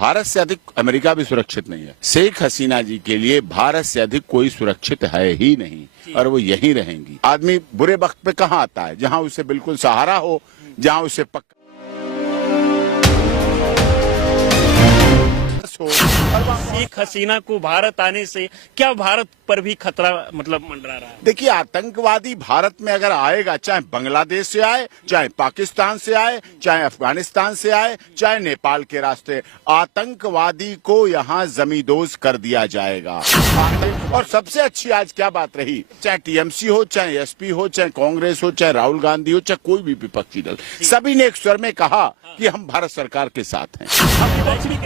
भारत से अधिक अमेरिका भी सुरक्षित नहीं है। शेख हसीना जी के लिए भारत से अधिक कोई सुरक्षित है ही नहीं और वो यहीं रहेंगी। आदमी बुरे वक्त पे कहाँ आता है? जहाँ उसे बिल्कुल सहारा हो, जहाँ उसे पक्का शेख हसीना को भारत आने से क्या भारत पर भी खतरा मंडरा रहा है? देखिए, आतंकवादी भारत में अगर आएगा, चाहे बांग्लादेश से आए, चाहे पाकिस्तान से आए, चाहे अफगानिस्तान से आए, चाहे नेपाल के रास्ते, आतंकवादी को यहाँ जमींदोज कर दिया जाएगा। और सबसे अच्छी आज क्या बात रही, चाहे टीएमसी हो, चाहे एसपी हो, चाहे कांग्रेस हो, चाहे राहुल गांधी हो, चाहे कोई भी विपक्षी दल, सभी ने एक स्वर में कहा कि हम भारत सरकार के साथ हैं।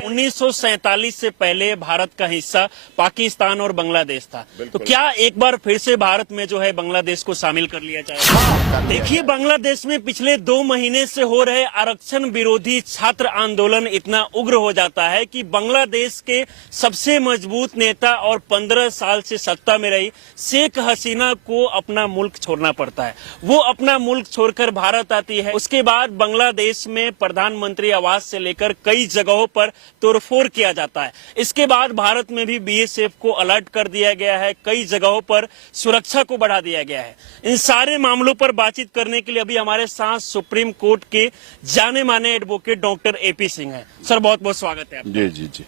1947 से पहले भारत का हिस्सा पाकिस्तान और बांग्लादेश था, तो क्या एक बार फिर से भारत में जो है बांग्लादेश को शामिल कर लिया जाएगा? देखिए, बांग्लादेश में पिछले 2 महीने से हो रहे आरक्षण विरोधी छात्र आंदोलन इतना उग्र हो जाता है कि बांग्लादेश के सबसे मजबूत नेता और 15 साल से सत्ता में रही शेख हसीना को अपना मुल्क छोड़ना पड़ता है। वो अपना मुल्क छोड़कर भारत आती है। उसके बाद बांग्लादेश में प्रधानमंत्री आवास से लेकर कई जगहों पर तोड़फोड़ किया जाता है। इसके बाद भारत में भी बीएसएफ को अलर्ट कर दिया गया है, कई जगहों पर सुरक्षा को बढ़ा दिया गया है। इन सारे मामलों पर बातचीत करने के लिए अभी हमारे साथ सुप्रीम कोर्ट के जाने माने एडवोकेट डॉक्टर एपी सिंह हैं। सर, बहुत बहुत स्वागत है आपका। जी जी जी।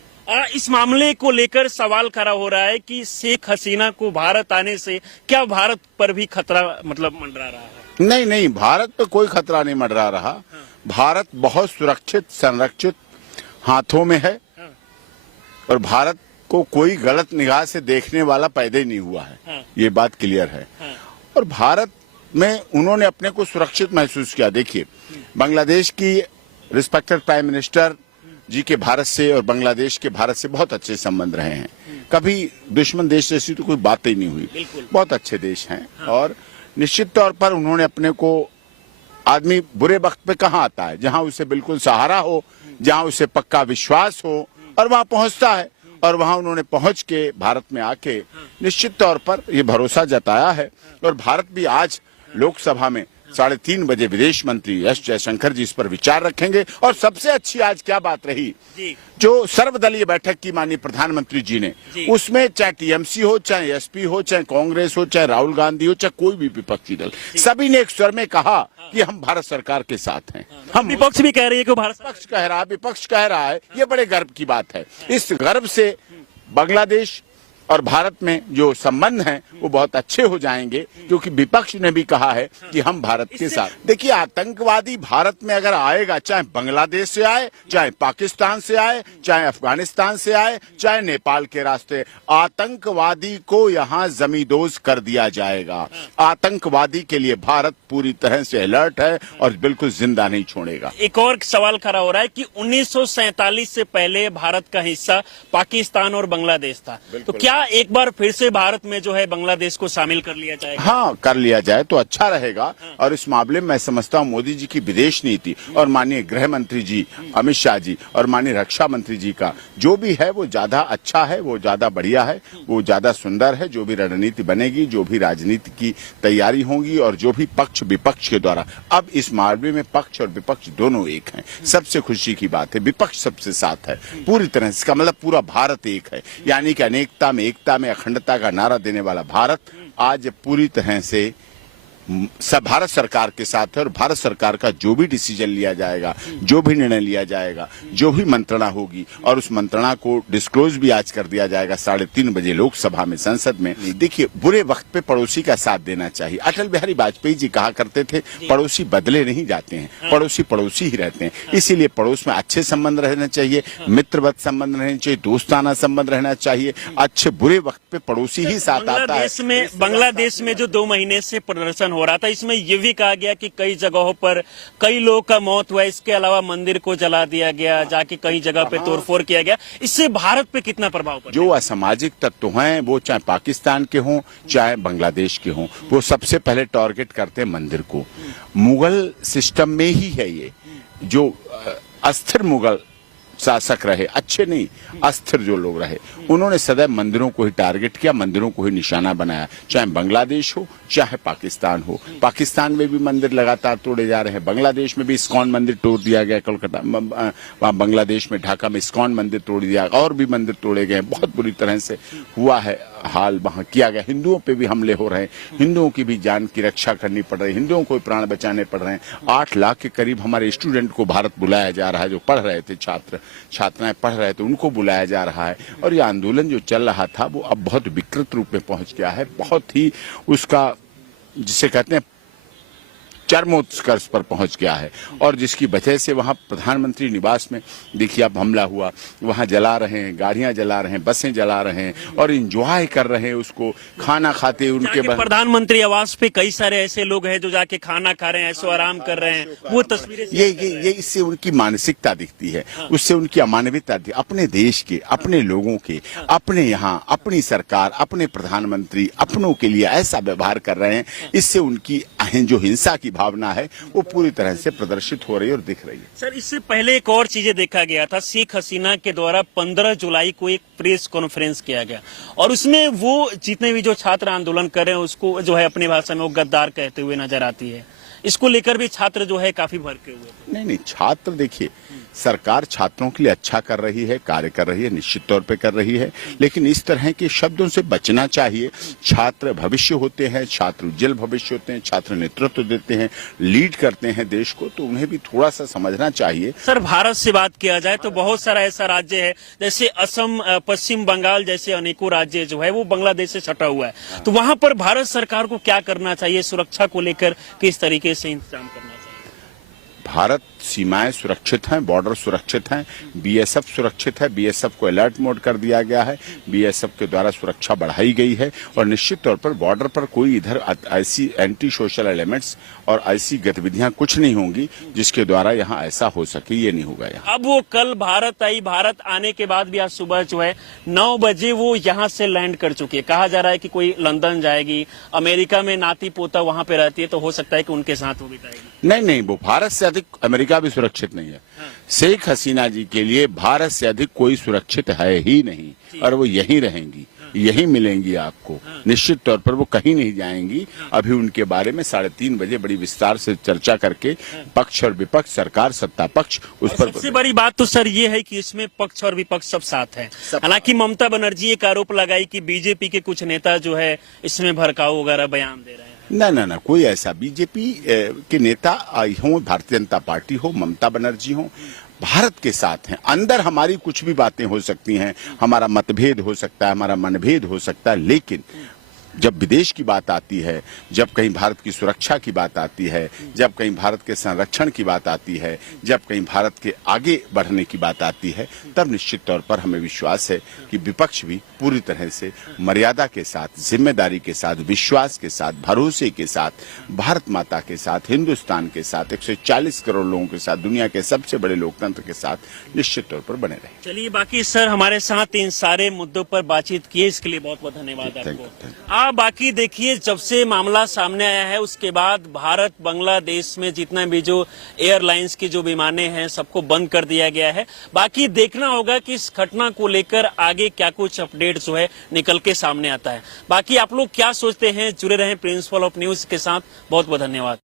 इस मामले को लेकर सवाल खड़ा हो रहा है कि शेख हसीना को भारत आने से क्या भारत पर भी खतरा मंडरा रहा है? नहीं नहीं, भारत पे कोई खतरा नहीं मंडरा रहा। भारत बहुत सुरक्षित, संरक्षित हाथों में है और भारत को कोई गलत निगाह से देखने वाला पैदा ही नहीं हुआ है। ये बात क्लियर है। और भारत में उन्होंने अपने को सुरक्षित महसूस किया। देखिए, बांग्लादेश की रिस्पेक्टेड प्राइम मिनिस्टर जी के भारत से और बांग्लादेश के भारत से बहुत अच्छे संबंध रहे हैं। कभी दुश्मन देश जैसी तो कोई बात ही नहीं हुई। बहुत अच्छे देश हैं। और निश्चित तौर पर उन्होंने अपने को, आदमी बुरे वक्त पे कहाँ आता है? जहाँ उसे बिल्कुल सहारा हो, जहाँ उसे पक्का विश्वास हो, और वहाँ पहुँचता है। और वहाँ उन्होंने पहुँच के भारत में आके निश्चित तौर पर ये भरोसा जताया है। और भारत भी आज लोकसभा में 3:30 बजे विदेश मंत्री एस जयशंकर जी इस पर विचार रखेंगे। और सबसे अच्छी आज क्या बात रही, जो सर्वदलीय बैठक की माननीय प्रधानमंत्री जी ने, उसमें चाहे टीएमसी हो, चाहे एसपी हो, चाहे कांग्रेस हो, चाहे राहुल गांधी हो, चाहे कोई भी विपक्षी दल, सभी ने एक स्वर में कहा कि हम भारत सरकार के साथ हैं। हम विपक्ष भी कह रही है कि भारत पक्ष कह रहा है, विपक्ष कह रहा है, ये बड़े गर्व की बात है। इस गर्व से बांग्लादेश और भारत में जो संबंध हैं वो बहुत अच्छे हो जाएंगे, क्योंकि विपक्ष ने भी कहा है कि हम भारत के साथ। देखिए, आतंकवादी भारत में अगर आएगा, चाहे बांग्लादेश से आए, चाहे पाकिस्तान से आए, चाहे अफगानिस्तान से आए, चाहे नेपाल के रास्ते, आतंकवादी को यहाँ जमींदोज कर दिया जाएगा। आतंकवादी के लिए भारत पूरी तरह से अलर्ट है और बिल्कुल जिंदा नहीं छोड़ेगा। एक और सवाल खड़ा हो रहा है कि 1947 से पहले भारत का हिस्सा पाकिस्तान और बांग्लादेश था, तो क्या एक बार फिर से भारत में जो है बांग्लादेश को शामिल कर लिया जाएगा? हाँ, कर लिया जाए तो अच्छा रहेगा। और इस मामले में मैं समझता हूँ मोदी जी की विदेश नीति और माननीय गृह मंत्री जी अमित शाह जी और माननीय रक्षा मंत्री जी का जो भी है वो ज्यादा अच्छा है, वो ज्यादा बढ़िया है, वो ज्यादा सुंदर है। जो भी रणनीति बनेगी, जो भी राजनीति की तैयारी होगी और जो भी पक्ष विपक्ष के द्वारा, अब इस मामले में पक्ष और विपक्ष दोनों एक हैं। सबसे खुशी की बात है, विपक्ष सबसे साथ है पूरी तरह से। इसका मतलब पूरा भारत एक है, यानी कि अनेकता में एकता में अखंडता का नारा देने वाला भारत आज पूरी तरह से भारत सरकार के साथ है। और भारत सरकार का जो भी डिसीजन लिया जाएगा, जो भी निर्णय लिया जाएगा, जो भी मंत्रणा होगी, और उस मंत्रणा को डिस्क्लोज भी आज कर दिया जाएगा 3:30 बजे लोकसभा में, संसद में। देखिए, बुरे वक्त पे पड़ोसी का साथ देना चाहिए। अटल बिहारी वाजपेयी जी कहा करते थे, पड़ोसी बदले नहीं जाते हैं, पड़ोसी पड़ोसी ही रहते हैं। इसीलिए पड़ोस में अच्छे संबंध रहना चाहिए, मित्रवत संबंध रहने चाहिए, दोस्ताना संबंध रहना चाहिए। अच्छे बुरे वक्त पे पड़ोसी ही साथ आता है। बांग्लादेश में जो 2 महीने से प्रदर्शन हो रहा था, इसमें ये भी कहा गया कि कई जगहों पर कई लोगों का मौत हुआ। इसके अलावा मंदिर को जला दिया गया, जाके कई जगह पे तोड़फोड़ किया गया। इससे भारत पे कितना प्रभाव पड़ा? जो असामाजिक तत्व हैं, वो चाहे पाकिस्तान के हों चाहे बांग्लादेश के हों, वो सबसे पहले टारगेट करते हैं मंदिर को। मुगल सिस्टम में ही है ये, जो अस्थिर मुगल शासक रहे, अच्छे नहीं, अस्थिर जो लोग रहे, उन्होंने सदैव मंदिरों को ही टारगेट किया, मंदिरों को ही निशाना बनाया, चाहे बांग्लादेश हो चाहे पाकिस्तान हो। पाकिस्तान में भी मंदिर लगातार तोड़े जा रहे हैं, बांग्लादेश में भी इस्कॉन मंदिर तोड़ दिया गया, कोलकाता वहाँ बांग्लादेश में ढाका में इस्कॉन मंदिर तोड़ दिया, और भी मंदिर तोड़े गए, बहुत बुरी तरह से हुआ है हाल वहाँ किया गया। हिंदुओं पे भी हमले हो रहे हैं, हिंदुओं की भी जान की रक्षा करनी पड़ रही है, हिंदुओं को प्राण बचाने पड़ रहे हैं। 8 लाख के करीब हमारे स्टूडेंट को भारत बुलाया जा रहा है, जो पढ़ रहे थे, छात्राएं पढ़ रहे थे, उनको बुलाया जा रहा है। और ये आंदोलन जो चल रहा था वो अब बहुत विकृत रूप में पहुंच गया है, बहुत ही उसका जिसे कहते हैं चरमोत्कर्ष पर पहुंच गया है, और जिसकी वजह से वहां प्रधानमंत्री निवास में देखिए अब हमला हुआ, वहां जला रहे हैं, गाड़ियां जला रहे हैं, बसें जला रहे हैं और इंजॉय कर रहे हैं उसको, खाना खाते उनके प्रधानमंत्री आवास पे कई सारे ऐसे लोग हैं जो जाके खाना खा रहे हैं, ऐसो आराम कर रहे हैं, वो तस्वीरें ये इससे उनकी मानसिकता दिखती है, उससे उनकी अमानविकता दिखती है। अपने देश के, अपने लोगों के, अपने यहाँ अपनी सरकार, अपने प्रधानमंत्री अपनों के लिए ऐसा व्यवहार कर रहे हैं, इससे उनकी जो हिंसा की भावना है वो पूरी तरह से प्रदर्शित हो रही है और दिख रही है। सर, इससे पहले एक और चीजें देखा गया था, शेख हसीना के द्वारा 15 जुलाई को एक प्रेस कॉन्फ्रेंस किया गया और उसमें वो जितने भी जो छात्र आंदोलन कर रहे हैं उसको जो है अपनी भाषा में वो गद्दार कहते हुए नजर आती है। इसको लेकर भी छात्र जो है काफी भड़के हुए। नहीं, छात्र देखिए, सरकार छात्रों के लिए अच्छा कर रही है, कार्य कर रही है, निश्चित तौर पे कर रही है, लेकिन इस तरह के शब्दों से बचना चाहिए। छात्र भविष्य होते हैं, छात्र उज्जवल भविष्य होते हैं, छात्र नेतृत्व देते हैं, लीड करते हैं देश को, तो उन्हें भी थोड़ा सा समझना चाहिए। सर, भारत से बात किया जाए तो बहुत सारा ऐसा राज्य है जैसे असम, पश्चिम बंगाल जैसे अनेकों राज्य जो है वो बांग्लादेश से सटा हुआ है, तो वहां पर भारत सरकार को क्या करना चाहिए, सुरक्षा को लेकर किस तरीके से इंतजाम करना चाहिए? भारत सीमाएं सुरक्षित हैं, बॉर्डर सुरक्षित हैं, बीएसएफ सुरक्षित है, बीएसएफ को अलर्ट मोड कर दिया गया है, बीएसएफ के द्वारा सुरक्षा बढ़ाई गई है और निश्चित तौर पर बॉर्डर पर कोई इधर ऐसी एंटी सोशल एलिमेंट्स और ऐसी गतिविधियां कुछ नहीं होंगी जिसके द्वारा यहाँ ऐसा हो सके, ये नहीं होगा यहाँ। अब वो कल भारत आई, भारत आने के बाद भी आज सुबह जो है 9 बजे वो यहाँ से लैंड कर चुकी है। कहा जा रहा है कि कोई लंदन जाएगी, अमेरिका में नाती पोता वहां पे रहती है, तो हो सकता है कि उनके साथ वो बिताएगी। नहीं, वो भारत से अधिक अमेरिका भी सुरक्षित नहीं है। शेख हसीना जी के लिए भारत से अधिक कोई सुरक्षित है ही नहीं और वो यहीं रहेंगी, यहीं मिलेंगी आपको, निश्चित तौर पर वो कहीं नहीं जाएंगी। अभी उनके बारे में 3:30 बजे बड़ी विस्तार से चर्चा करके पक्ष और विपक्ष, सरकार सत्ता पक्ष, उस पर सबसे बड़ी बात तो सर ये है कि इसमें पक्ष और विपक्ष सब साथ है। हालांकि ममता बनर्जी एक आरोप लगाई कि बीजेपी के कुछ नेता जो है इसमें भड़काऊ वगैरह बयान दे रहे हैं। ना, कोई ऐसा बीजेपी के नेता हो, भारतीय जनता पार्टी हो, ममता बनर्जी हो, भारत के साथ हैं। अंदर हमारी कुछ भी बातें हो सकती हैं, हमारा मतभेद हो सकता है, हमारा मनभेद हो सकता है, लेकिन जब विदेश की बात आती है, जब कहीं भारत की सुरक्षा की बात आती है, जब कहीं भारत के संरक्षण की बात आती है, जब कहीं भारत के आगे बढ़ने की बात आती है, तब निश्चित तौर पर हमें विश्वास है कि विपक्ष भी पूरी तरह से मर्यादा के साथ, जिम्मेदारी के साथ, विश्वास के साथ, भरोसे के साथ, भारत माता के साथ, हिंदुस्तान के साथ, 140 करोड़ लोगों के साथ, दुनिया के सबसे बड़े लोकतंत्र के साथ निश्चित तौर पर बने रहे। चलिए, बाकी सर हमारे साथ इन सारे मुद्दों पर बातचीत किए, इसके लिए बहुत बहुत धन्यवाद आपको। बाकी देखिए, जब से मामला सामने आया है उसके बाद भारत बांग्लादेश में जितने भी जो एयरलाइंस की जो विमानें हैं सबको बंद कर दिया गया है। बाकी देखना होगा कि इस घटना को लेकर आगे क्या कुछ अपडेट जो है निकल के सामने आता है। बाकी आप लोग क्या सोचते हैं? जुड़े रहें प्रिंसिपल ऑफ न्यूज के साथ। बहुत बहुत धन्यवाद।